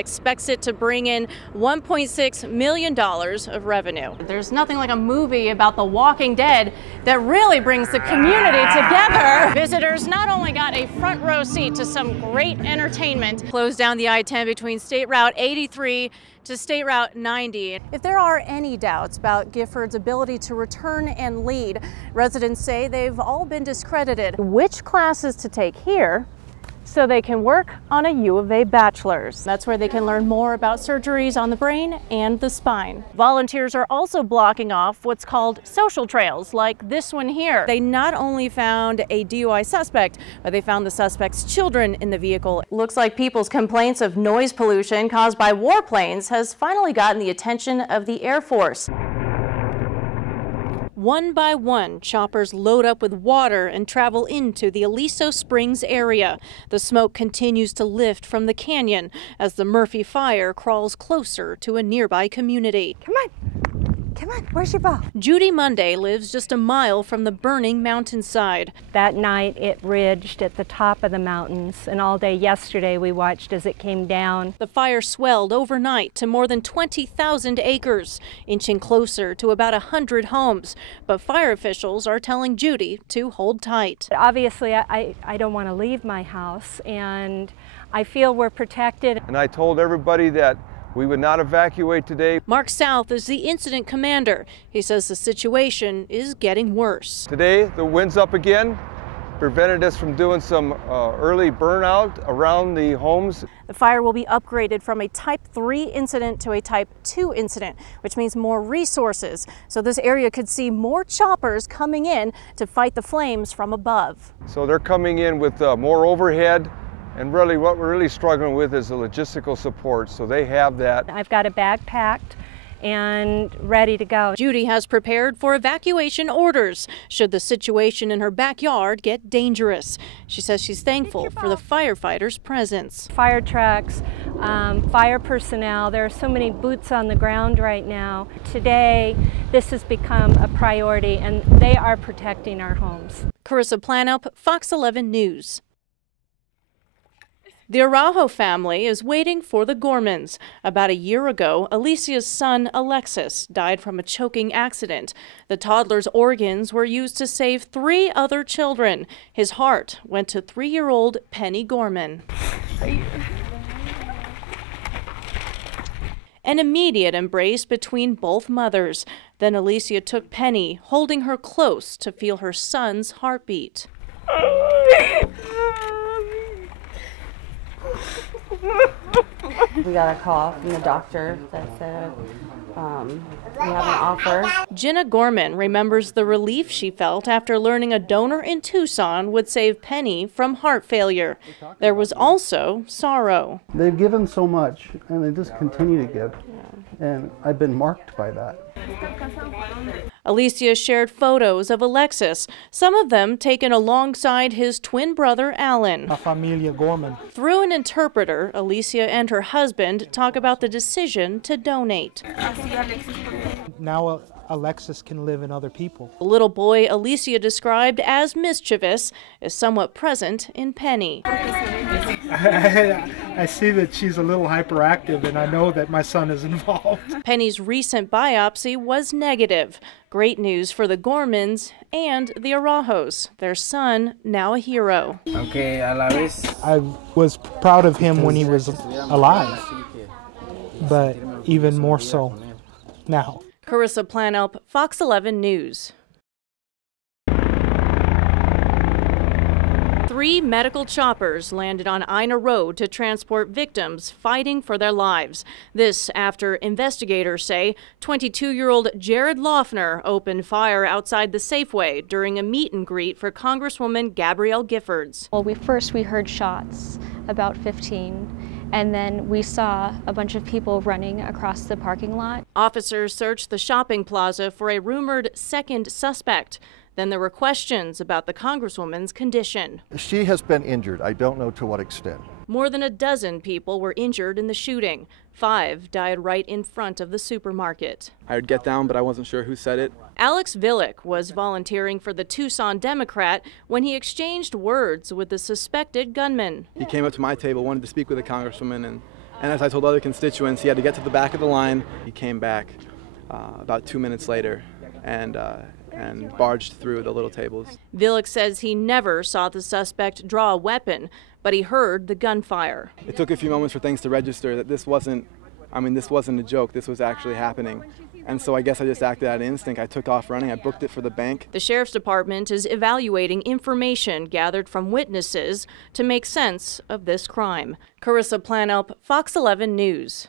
expects it to bring in $1.6 million of revenue. There's nothing like a movie about the Walking Dead that really brings the community together. Visitors not only got a front row seat to some great entertainment, closed down the I-10 between State Route 83 to State Route 90. If there are any doubts about Gifford's ability to return and lead, residents say they've all been discredited. Which classes to take here so they can work on a U of A bachelor's. That's where they can learn more about surgeries on the brain and the spine. Volunteers are also blocking off what's called social trails, like this one here. They not only found a DUI suspect, but they found the suspect's children in the vehicle. Looks like people's complaints of noise pollution caused by warplanes has finally gotten the attention of the Air Force. One by one, choppers load up with water and travel into the Aliso Springs area. The smoke continues to lift from the canyon as the Murphy Fire crawls closer to a nearby community. Come on. Come on, where's your ball? Judy Monday lives just a mile from the burning mountainside. That night it ridged at the top of the mountains, and all day yesterday we watched as it came down. The fire swelled overnight to more than 20,000 acres, inching closer to about 100 homes. But fire officials are telling Judy to hold tight. Obviously, I don't want to leave my house, and I feel we're protected. And I told everybody that we would not evacuate today. Mark South is the incident commander. He says the situation is getting worse. Today, the wind's up again, prevented us from doing some early burnout around the homes. The fire will be upgraded from a Type 3 incident to a Type 2 incident, which means more resources. So this area could see more choppers coming in to fight the flames from above. So they're coming in with more overhead. And really what we're really struggling with is the logistical support, so they have that. I've got a bag packed and ready to go. Judy has prepared for evacuation orders should the situation in her backyard get dangerous. She says she's thankful for the firefighters' presence. Fire trucks, fire personnel, there are so many boots on the ground right now. Today, this has become a priority, and they are protecting our homes. Carissa Planup, Fox 11 News. The Araujo family is waiting for the Gormans. About a year ago, Alicia's son, Alexis, died from a choking accident. The toddler's organs were used to save 3 other children. His heart went to 3-year-old Penny Gorman. An immediate embrace between both mothers. Then Alicia took Penny, holding her close to feel her son's heartbeat. We got a call from the doctor that said we have an offer. Jenna Gorman remembers the relief she felt after learning a donor in Tucson would save Penny from heart failure. There was also sorrow. They've given so much, and they just continue to give, and I've been marked by that. Alicia shared photos of Alexis, some of them taken alongside his twin brother, Alan. La familia Gorman. Through an interpreter, Alicia and her husband talk about the decision to donate. Now Alexis can live in other people. The little boy Alicia described as mischievous is somewhat present in Penny. I see that she's a little hyperactive, and I know that my son is involved. Penny's recent biopsy was negative. Great news for the Gormans and the Arajos. Their son, now a hero. I was proud of him when he was alive, but even more so now. Carissa Planup, Fox 11 News. 3 medical choppers landed on Ina Road to transport victims fighting for their lives. This after investigators say 22-year-old Jared Loeffner opened fire outside the Safeway during a meet and greet for Congresswoman Gabrielle Giffords. Well, we heard shots, about 15, and then we saw a bunch of people running across the parking lot. Officers searched the shopping plaza for a rumored second suspect. Then there were questions about the Congresswoman's condition. She has been injured. I don't know to what extent. More than a dozen people were injured in the shooting. 5 died right in front of the supermarket. I would get down, but I wasn't sure who said it. Alex Villick was volunteering for the Tucson Democrat when he exchanged words with the suspected gunman. He came up to my table, wanted to speak with the Congresswoman, and And as I told other constituents, he had to get to the back of the line. He came back about 2 minutes later and barged through the little tables. Villick says he never saw the suspect draw a weapon, but he heard the gunfire. It took a few moments for things to register that this wasn't a joke, this was actually happening. And so I guess I just acted out of instinct. I took off running, I booked it for the bank. The Sheriff's Department is evaluating information gathered from witnesses to make sense of this crime. Carissa Planup, Fox 11 News.